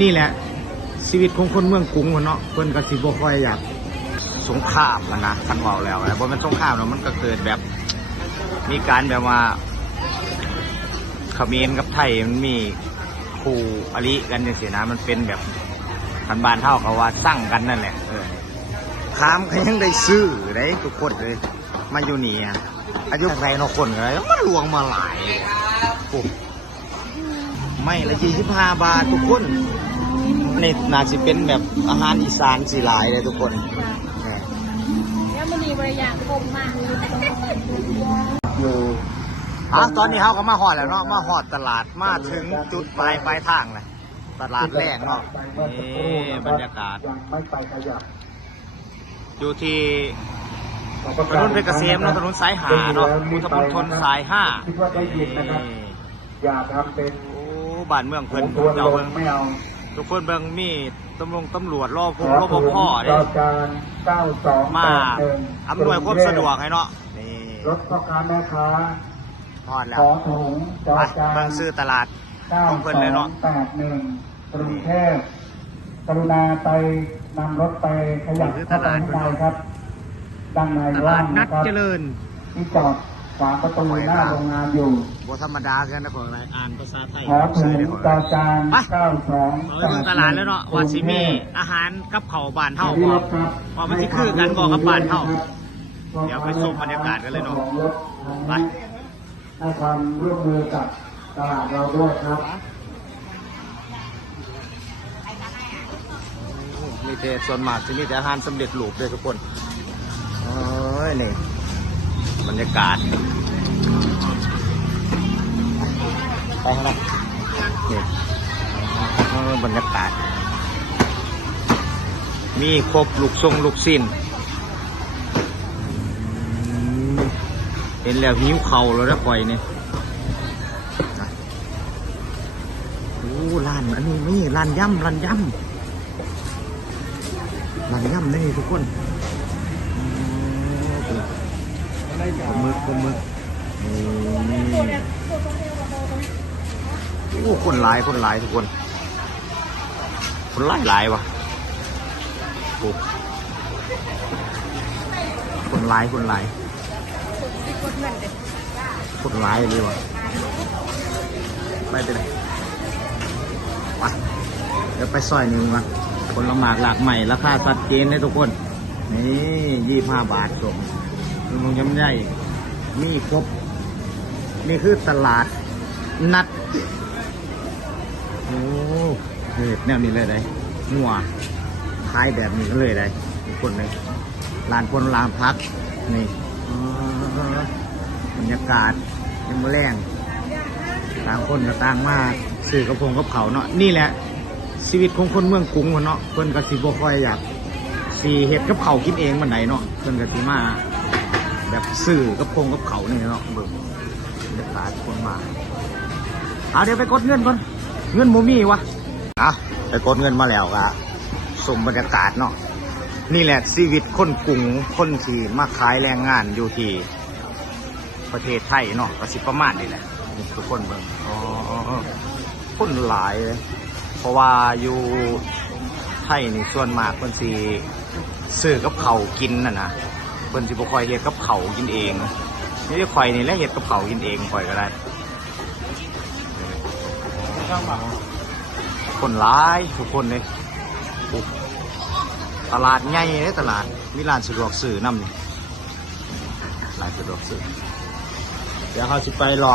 นี่แหละชีวิตของคนเมืองกรุงเนาะเพิ่นก็สิบ่ค่อยอยากสงครามนะคันเว้าแล้วนะบ่แม่นสงครามแล้วมันก็เกิดแบบมีการแบบว่าเขมรกับไทยมันมีคู่อริกันจังซี่นะมันเป็นแบบคันบ้านเฮาเขาว่าสั่งกันนั่นแหละขามก็ยังได้ซื้อได้ทุกคนเลยมาอยู่นี่อายุไรเนาะคนเลยมันลวงมาหลายโอ้ไม่ละ25 บาททุกคนนี่น่าจะเป็นแบบอาหารอีสานสีหลายเลยทุกคนแล้วมันมีบริยางคมมากตอนนี้เขาก็มาหอดแล้วเนาะมาหอดตลาดมาถึงจุดปลายทางเลยตลาดแรกเนาะนี่บรรยากาศอยู่ที่ถนนเพชรเกษมเนาะถนนสาย5เนาะพุทธมณฑลสาย5อย่าทำเป็นโอ้บ้านเมืองเพิ่นเจ้าเบิ่งทุกคนเบิ่งมีตำรวจรอพวกรปภเนี่ยมาอำนวยความสะดวกให้เนาะนี่รถพ่อค้าแม่ค้าพอดแล้วไปเบิ่งซื้อตลาดของเพิ่นเลยเนาะ9281กรุงเทพกรุณาไปนำรถไปขยับเข้าไปข้างในครับด้านในว่างนัดเจริญที่จอดขวางประตูหน้าโรงงานอยู่บ่ธรรมดากันนะของอะไรอ่านภาษาไทยขอถึงจอจาน92ตลาดแล้วเนาะว่าสิมีอาหารกับข้าวบ้านเฮาบ่ว่ามันสิคือกันบ่กับบ้านเฮาเดี๋ยวไปชมบรรยากาศกันเลยเนาะไปให้ความร่วมมือกับตลาดเราด้วยครับมีแต่ส่วนมากจะมีแต่อาหารสำเร็จรูปเลยทุกคนนี่บรรยากาศไปข้างนอกนี่บรรยากาศมีครบลูกทรงลูกสิ้นเห็นแล้วหิวเข่าแล้วนะปล่อยนี่โอ้ร้านอันนี้ไม่ร้านย่ำนี่ทุกคนมึกโอ้คนหลายทุกคนหลายวะโอ้คนหลายเลยวะไปเลยไปเดี๋ยวไปซอยนึงมาคนละหมากหลากใหม่ราคาชัดเจนเลยทุกคนนี่25 บาทส่งมึงย้ำใหญ่มีครบนี่คือตลาดนัดโอ้เห็ดแนวนี้เลยได้หัวคล้ายแบบนี้ก็เลยได้ทุกคนเลยลานพักนี่บรรยากาศยังแรงต่างคนกับต่างมาสื่อกระพงกับเขาเนาะนี่แหละชีวิตของคนเมืองกรุงเนาะเพิ่นก็สิบ่ค่อยอยากสีเห็ดกับเขากินเองมันไหนเนาะเพิ่นก็สิมาแบบสื่อกระพงกับเขานี่เนาะเบิ่งบรรยากาศคนมาเดี๋ยวไปกดเงินก่อนเงินโมมี่วะไปกดเงินมาแล้วก็สมบรรยากาศเนาะนี่แหละชีวิตคนกรุงคนที่มาขายแรงงานอยู่ที่ประเทศไทยเนาะก็สิประมาณนี้แหละทุกคนเบิ่งคนหลายเลยเพราะว่าอยู่ไทยนี่ส่วนมากคนสิซื้อกับเขากินนะเพิ่นสิบ่ค่อยเฮ็ดกับเขากินเองนี่ได้ข่อยนี่แหละเฮ็ดกับเขากินเองข่อยก็ได้คนหลายทุกคนเลยตลาดใหญ่เลยตลาดมีร้านสะดวกซื้อนำนี่ร้านสะดวกซื้อเดี๋ยวเขาสิไปรอ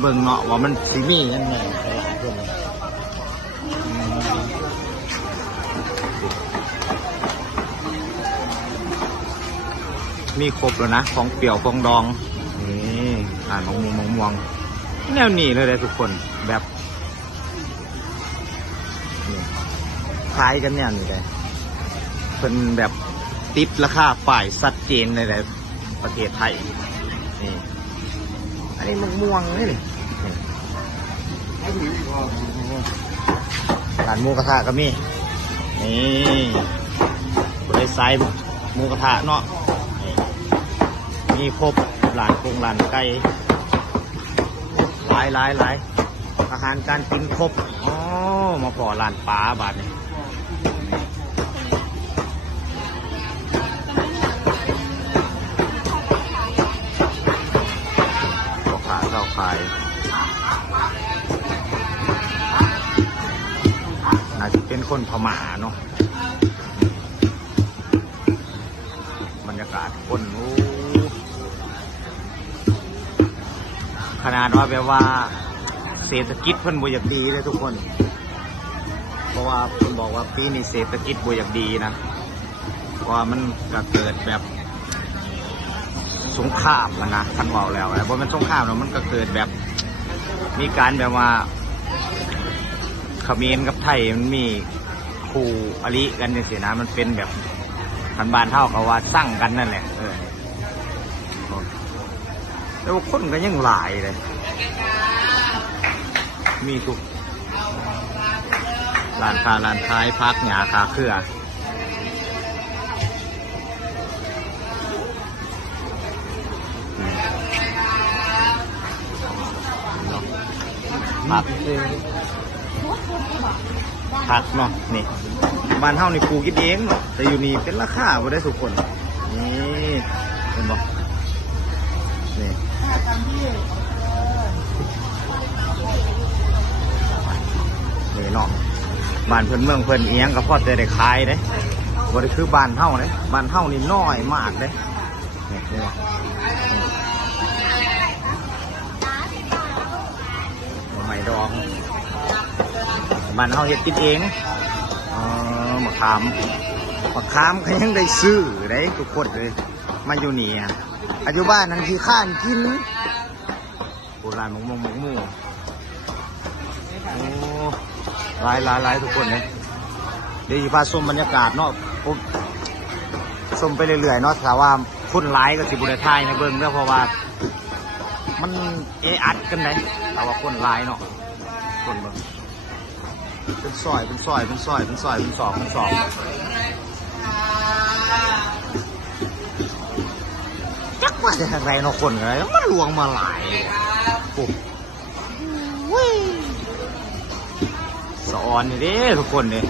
เบิ่งเนาะว่ามันสิมียังไงตลาดเพิ่นมีครบแล้วนะของเปรี้ยวของดองนี่มะม่วงแนวนี้เลยทุกคนแบบนี่คล้ายกันเนี่ยนี่เลยเป็นแบบติดราคาป้ายชัดเจนเลยเลยประเทศไทยนี่อันนี้มะม่วงนี่ร้านหมูกระทะก็มีนี่บริษัทหมูกระทะเนาะมีครบร้านไก่หลายอาหารการกินครบ มาพอร้านป้าบาทนี่พ่อค้าเจ้าขายน่าจะเป็นคนพม่าเนาะบรรยากาศคนโอ้ขนาดว่าแบบว่าเศรษฐกิจเพิ่นบ่อยากดีเลยทุกคนเพราะว่าเพิ่นบอกว่าปีนี้เศรษฐกิจบ่อยากดีนะเพราะว่ามันก็เกิดแบบสงครามนะท่านบอกแล้วแต่บ่เป็นสงครามแล้วมันก็เกิดแบบมีการแบบว่าเขมรกับไทยมันมีคู่อริกันจังซี่นะมันเป็นแบบทันบ้านเท่ากับว่าสั่งกันนั่นแหละแล้วคนก็ยังหลายเลยมีทุกร้านค้าร้านขายพักหยาคาเครือพักเนาะนี่บ้านเฮานี่ปลูกกินเองเนาะแต่อยู่นี่เป็นราคาบ่ได้ทุกคนนี่เห็นบ่นี่นี่เนาะบ้านเพิ่นเมืองเพิ่นเอียงก็พอจะได้ขายเด้บ่ได้คือบ้านเฮาเด้บ้านเฮานี่น้อยมากเด้นี่เนาะไม่ดองบ้านเฮาเฮ็ดกินเองมะขามก็ยังได้ซื้อได้ทุกคนเลยมาอยู่นี่ปัจจุบันนั่นคือข้านกินโบราณหมกหมูโอ้หลายทุกคนเลยเดี๋ยวพาชมบรรยากาศเนาะผมชมไปเรื่อยๆเนาะแต่ว่าคนหลายก็สิบุรีไทยในเบิ้งเนาะเพราะว่ามันอัดกันได้แต่ว่าคนหลายเนาะคนเบิ้งเป็นซอยจักว่าจะอะไรเนาะคนอะไรมันลวงมาหลายปุ๊บสอนนี่เด้ทุกคนเนี่ย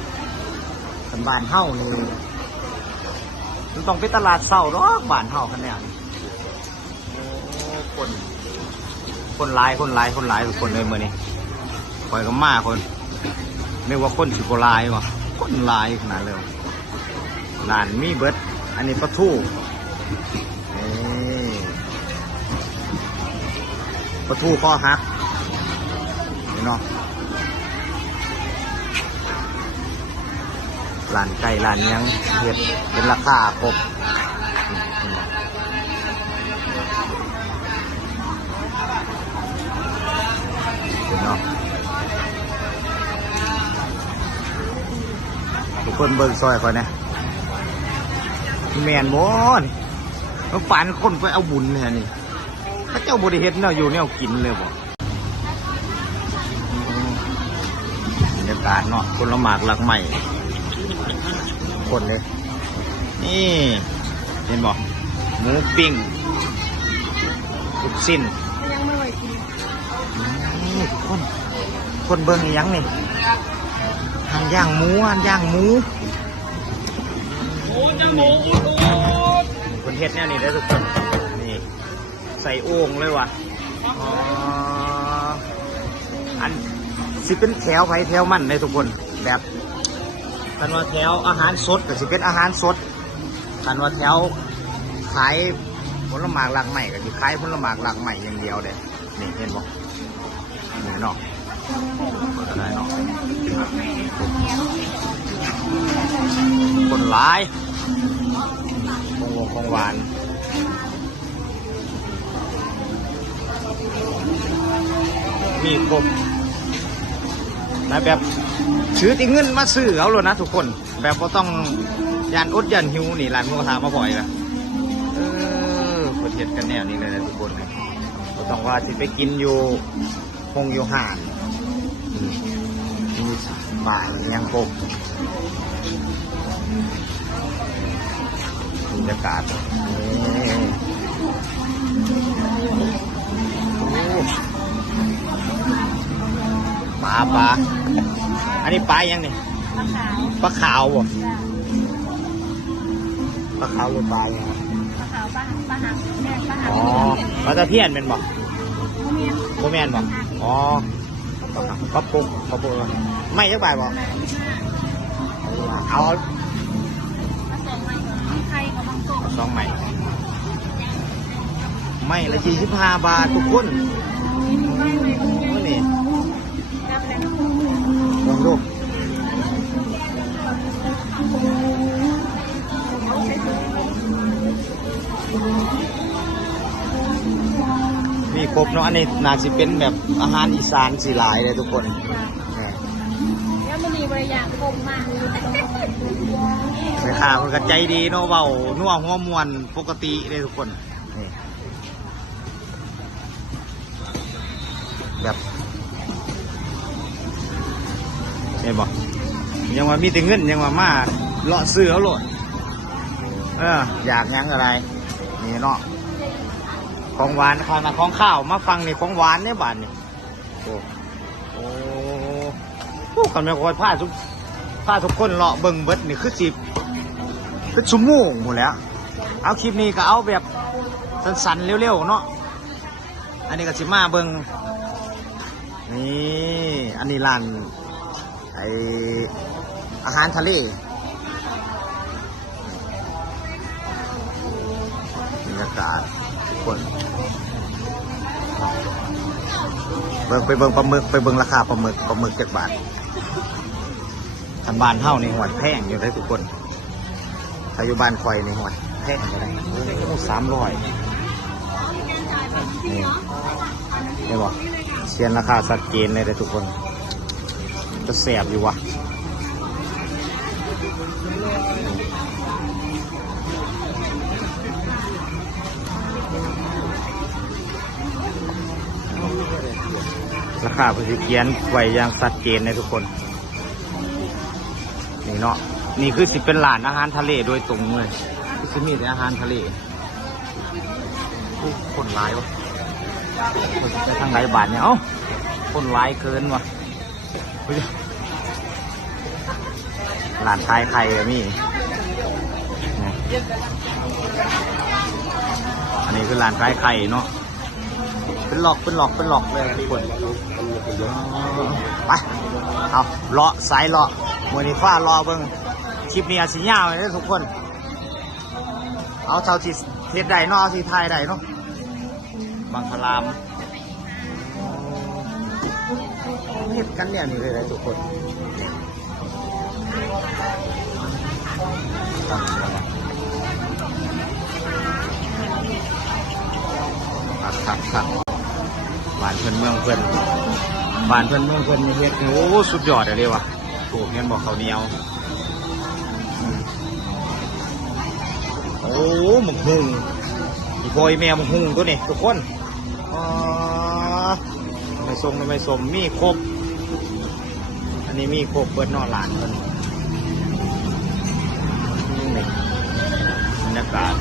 เป็นบ้านเฮ้านี่มันต้องไปตลาดเศร้าหรอกบ้านเฮ้าคันเนี่ยคนหลายทุกคนเลยเมื่อนี้ปล่อยกับมาคนไม่ว่าคนสิบลายวะคนลายขนาดเลยร้านมีเบิร์ดอันนี้ปลาทูปลาทูข้อฮักนี่เนาะร้านไก่ร้านยังเห็ดเป็นราคาครบนี่เนาะทุกคนเบิ่งซอยเขาเนี่ยแมนบ่นี่มันฝันคนไปเอาบุญเนี่ยนี่พระเจ้าบริเฮ็ดเนี่ยอยู่เนี่ยกินเลยบ่บรรยากาศเนาะคนละหมากหลักใหม่คนเลยนี่เห็นบ่หมูปิ้งลูกชิ้นยังไม่ไหวกินนี่ทุกคนเบิ่งอีหยังนี่หันย่างหมูคนเฮ็ดเนี่ยนี่ได้ทุกคนนี่ใส่โอ่งเลยว่ะอันสิเป็นแถวไผ่แถวมันเลยทุกคนแบบกันว่าแถวอาหารสดก็สิเป็นอาหารสดกันว่าแถวขายผลไม้หลากใหม่ก็สิขายผลไม้หลากใหม่อย่างเดียวเลยนี่เห็นบ่นี่เนาะก็ได้เนาะคนหลายของหวานมีครบนะแบบถือติเงินมาซื้อเอาเลยนะทุกคนแบบก็ต้องยันอดยันหิวนี่ร้านหมูกระทะมาบ่อยละประเทศกันแนวนี้เลยนะทุกคนก็ต้องว่าที่ไปกินอยู่คงอยู่ห่านมีบ่ายยังครบบรรยากาศ ปลาอันนี้ปลายังนี่ ปลาขาว ปลาขาวบ่ จ้ะ ปลาขาวหรือปลายังครับ ปลาขาวปลาหักแม่ปลาหัก อ๋อปลาตะเพียนเป็นบ่ เมียน โมแมนบ่อ๋อปลาปุกไม่ยักบาทบ่เอา ปลาสองไม้มีไข่กับบางส่ง 2 ใหม่ไม่ละ25 บาททุกคน ไม่เลย นี่ รับแล้ว ลองดูมีครบเนาะอันนี้น่าจะเป็นแบบอาหารอีสานสีหลายเลยทุกคนนี่ แล้วมันมีบริยางคมมาก แม่ค้ามันก็ใจดีเนาะเบานัวหัวมวนปกติเลยทุกคนนี่แบบเห็นบอกยังว่ามีแต่เงินยังว่ามาเลาะซื้อเอาโลดอยากยังอะไรนี่เนาะของหวานข้าวนะของข้าวมาฟังนี่ของหวานเนี่ยบาทนี่โอ้โอ้กันไม่ค่อยพลาดทุกคนเลาะเบิ่งเบิดนี่คือชั่วโมงหมดแล้ว เอาคลิปนี้ก็เอาแบบสั้นๆเร็วๆเนาะอันนี้ก็สิมาเบิ่งนี่อันนี้ร้านอาหารทะเลบรรยากาศทุกคนไปเบิ่งปลาหมึกไปเบิ่งราคาปลาหมึก7 บาททันบ้านเท่าในหัวแพงอยู่ได้ทุกคนถ้าอยู่บ้านคอยในหัวแพงอยู่ได้300นี่ได้บอกเชียนราคาสัดเจนเลยได้ทุกคนจะแสบอยู่วะราคาผู้เขียนไว้อย่างชัดเจนเลยทุกคนนี่เนาะนี่คือสิเป็นร้านอาหารทะเลโดยตรงเลยคือมีแต่อาหารทะเลคนร้ายวะไปทางไหนบาทเนี่ยเอ้าคนร้ายเกินวะร้านขายไข่แบบนี้อันนี้คือร้านขายไข่เนาะเป็นหลอกเลยทุกคนไปเอาเลาะสายเลาะมือนี้ฟ้ารอเบิ้งคลิปนี้อาจสิยาวเลยทุกคนเอาเท่าที่เทศใดเนาะที่ไทยใดเนาะบางพลามเฮ็ดกันเนี่ยนี่เลยทุกคนครับบ้านเพื่อนเมืองเพื่อนบ้านเพื่อนเมืองเพื่อนเฮ็ดโอ้สุดยอดเลยว่ะโอ้เงี้ยบอกเขาเหนียวโอ้หมึกหุงอีโบยแมวหมึกหุงตัวนี้ทุกคนไม่สมมีครบอันนี้มีครบเปิดนอกหลานเพิ่นนี่บรรยากาศ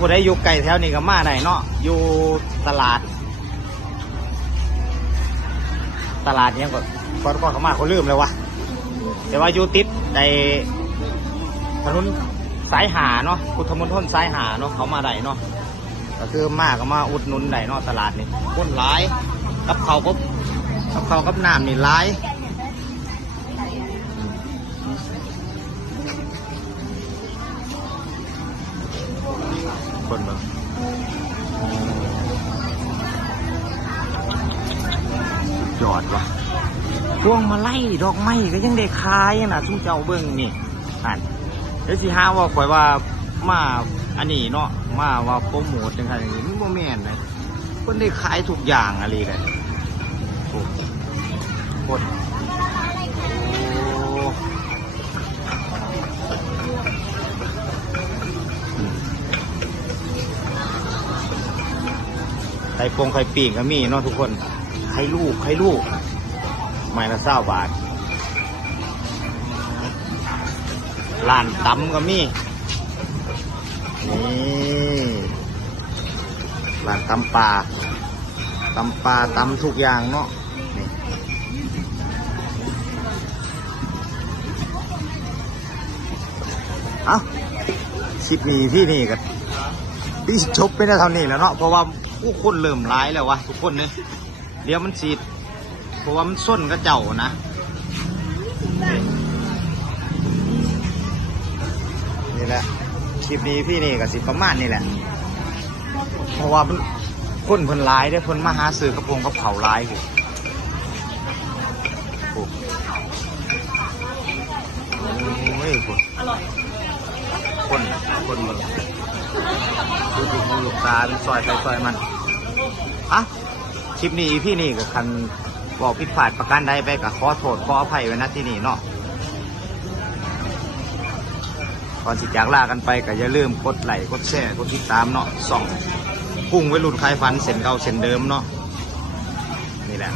ผู้ใดอยู่ไกลแถวนี้ก็มาได้เนาะอยู่ตลาดยังก็เขามาเขาลืมเลยวะแต่ว่าอยู่ติดในถนนสายหาเนาะพุทธมณฑลสายหาเนาะเขามาได้เนาะก็คือมาก็มาอุดหนุนได้เนาะตลาดนี่คนหลายกับเขากับน้ำนี่หลายคนเบิ่งจอดวะพวงมาไล่ดอกไม้ก็ยังได้ขายนะทุ่งเจ้าเบิ่งนี่เดี๋ยวสิหาว่าข่อยว่ามาอันนี้เนาะมาว่าโปรโมทจังซั่นอย่างนี้มันบ่แม่นนะเพิ่นได้ขายทุกอย่างอะไรกันคนไข่ปงไข่ปีกก็มีเนาะทุกคนไข่ลูกไม้ละ20 บาทร้านตำก็มีนี่ ร้านตำปลาตำทุกอย่างเนาะนี่เอาคลิปนี้ที่นี่กันที่จบไปได้เท่านี้แล้วเนาะเพราะว่าผู้คนเริ่มร้ายแล้ววะทุกคนเนี่ยเดี๋ยวมันสีดเพราะว่ามันส้นกระเจ้านะนี่แหละคลิปนี้พี่นี่กับสิประมาณนี่แหละเพราะว่ามันคนเพิ่นร้ายได้เพิ่นมาหาซื้อกระโปรงกระเผาร้ายอยู่โอ้ยคนมึงดูดูลูกตาเป็นซอยไปซอยมันอะคลิปนี้พี่นี่กับคันบอกผิดพลาดประการใดไปกับขอโทษขออภัยไว้นะที่นี่เนาะก่อนสิจากลากันไปก็อย่าลืมกดไลค์กดแชร์กดติดตามเนาะส่องพุ่งไว้รุ่นคลายฟันเส้นเก่าเส้นเดิมเนาะนี่แหละ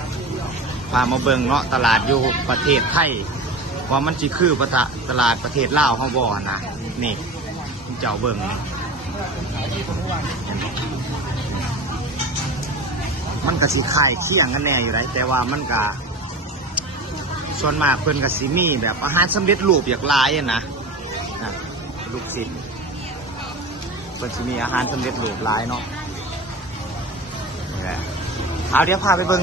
พามาเบิ่งเนาะตลาดอยู่ประเทศไทยว่ามันจีคือตลาดประเทศลาวเขาบ่นะนี่เจ้าเบิ่งมันก็สิขายเคี่ยงกันแน่อยู่ไรแต่ว่ามันก็ส่วนมากเพิ่นก็สิมีแบบอาหารสำเร็จรูปอย่างหลายนะลูกศิษย์เพิ่นสิมีอาหารสำเร็จรูปหลายเนาะนี่แหละเอาเดี๋ยวพาไปเบิ่ง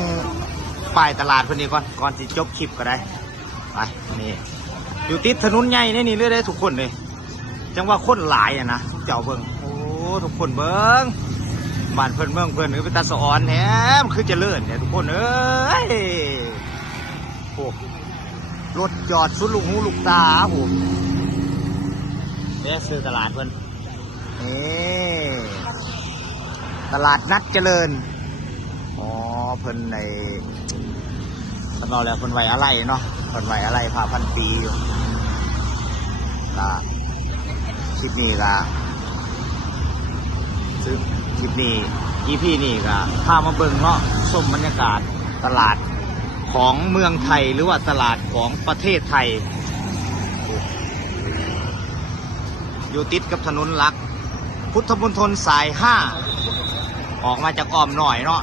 ป้ายตลาดเพิ่นนี้ก่อนสิจบคลิปก็ได้ไปนี่อยู่ติดถนนใหญ่นี่เรื่อยได้ทุกคนเลยจังว่าคนหลายนะเจ้าเบิ่งโอ้ทุกคนเบิ่งบ้านเพิ่นเมืองเพิ่นก็เป็นตาสะออนแหมคือเจริญเนี่ยทุกคนเอ้ยโอ้รถจอดสุดลูกหูลูกตาผมเนี่ยซื้อตลาดเพิ่นนี่ตลาดนัดเจริญอ๋อเพิ่นในตลอดแล้วเพิ่นไหวอะไรเนาะเพิ่นไหวอะไรผ่าพันปีอยู่ก็คลิปนี้ก็ซื้อคลิปนี้EPนี่ก็พามาเบิ่งเนาะชมบรรยากาศตลาดของเมืองไทยหรือว่าตลาดของประเทศไทยอยู่ติดกับถนนหลักพุทธมณฑลสาย5ออกมาจากอ้อมหน่อยเนาะ